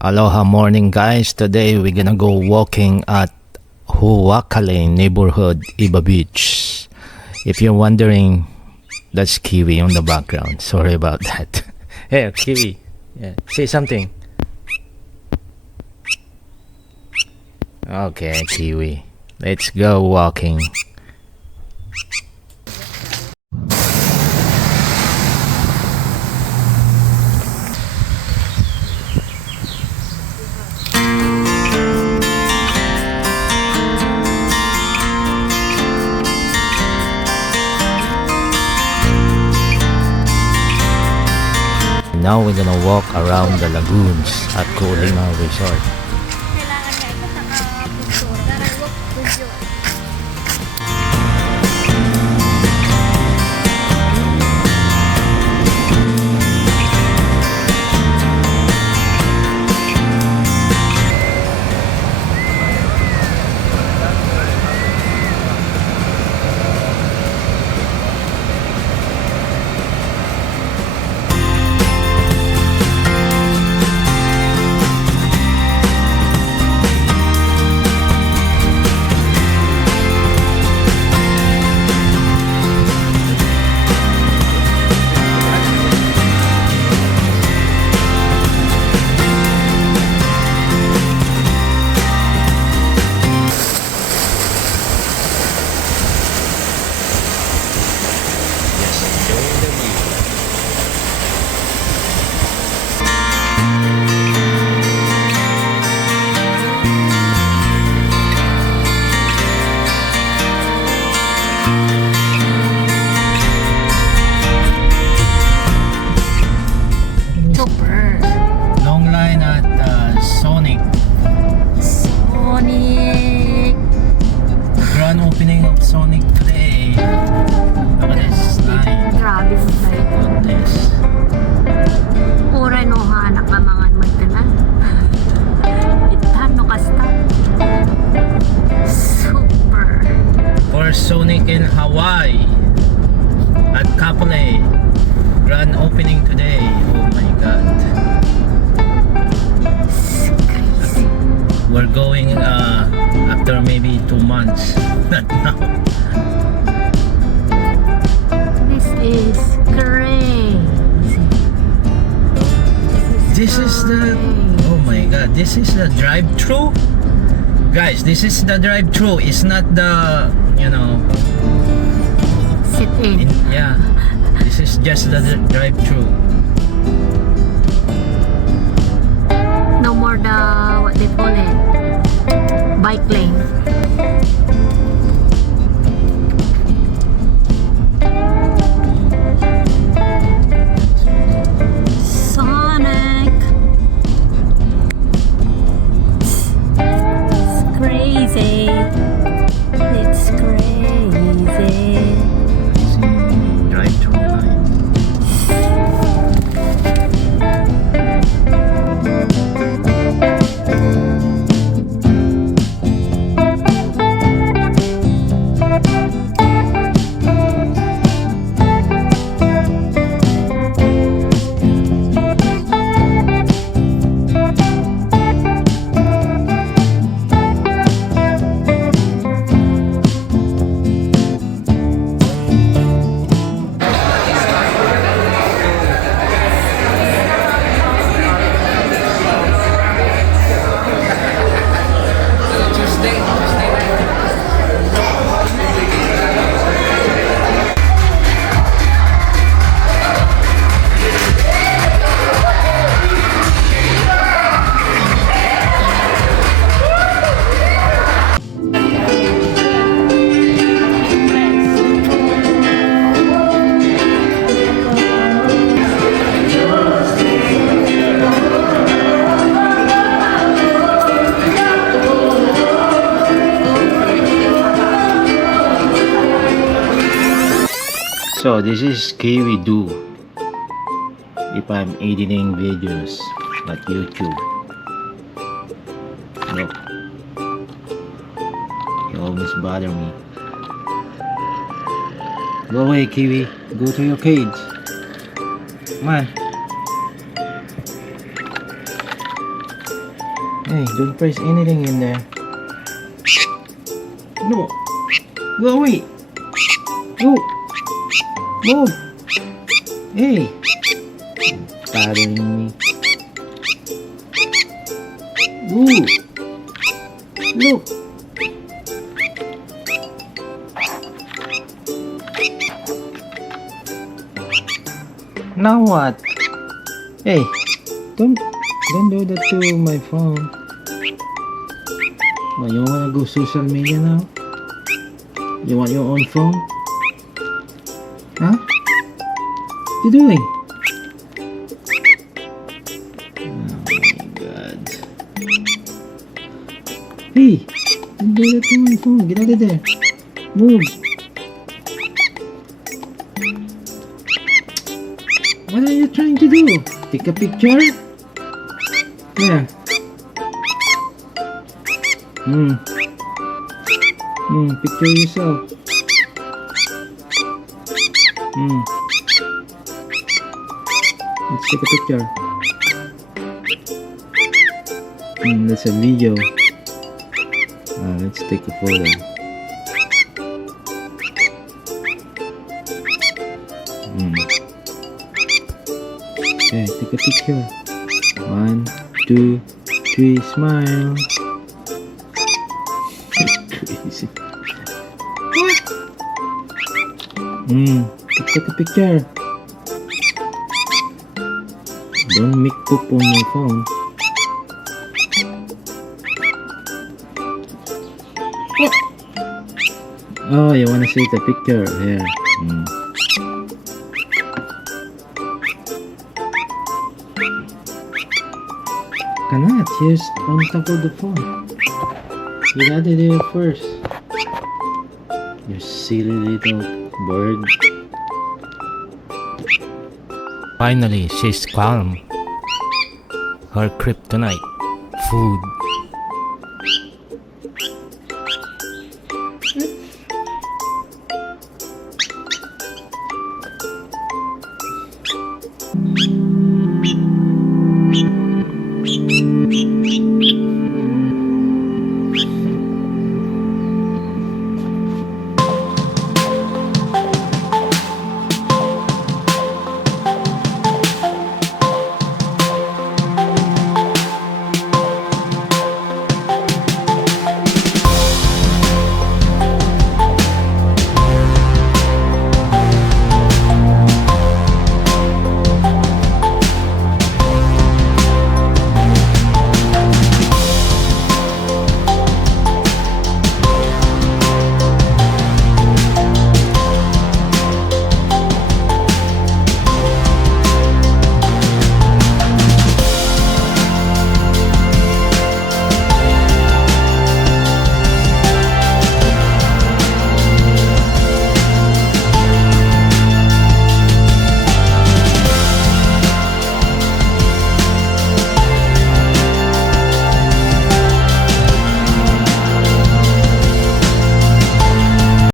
Aloha morning guys. Today we're gonna go walking at Huakale neighborhood, Iba Beach. If you're wondering, that's Kiwi on the background. Sorry about that. Hey Kiwi, yeah, say something. Okay Kiwi, let's go walking. Now we're gonna walk around the lagoons at Kulima Resort. Kailangan niya ito naka-picture. Darang walk video. Super. Long line at Sonic. Sonic. Grand opening of Sonic today. Look at this line. Grabe mo ba ito? Look at this. Ure no hanak ka mga magtanan. Itano kasta. Super. For Sonic in Hawaii at Kapolei. Grand opening today. Oh my god. Crazy. We're going after maybe 2 months. Not now. This is crazy. This is the, oh my god, this is the drive-thru? Guys, this is the drive-thru. It's not the, you know, Sit in. yeah. This is just the drive-thru. No more the, what they call it, bike lane. Sonic. It's crazy. It's crazy. Drive-thru line. So this is Kiwi do if I'm editing videos at YouTube. Look, you almost bother me. Go away, Kiwi. Go to your cage. Come on. Hey, don't press anything in there. No. Go away. Go. Move. Hey. Bothering me. Ooh. Look. Now what? Hey, don't do that to my phone. Oh, you wanna go social media now? You want your own phone? Huh? What you doing? Oh my god. Hey, don't do that to my phone. Get out of there. Move. What are you trying to do? Take a picture? Yeah. Picture yourself. Let's take a picture. That's a video. Let's take a photo. Okay, take a picture. 1, 2, 3, smile. Crazy. Take a picture. Don't make poop on my phone. Oh, you wanna see the picture? Here. Cannot, here's on top of the phone. You gotta do it first. You silly little bird. Finally, she's calm. Her kryptonite, food.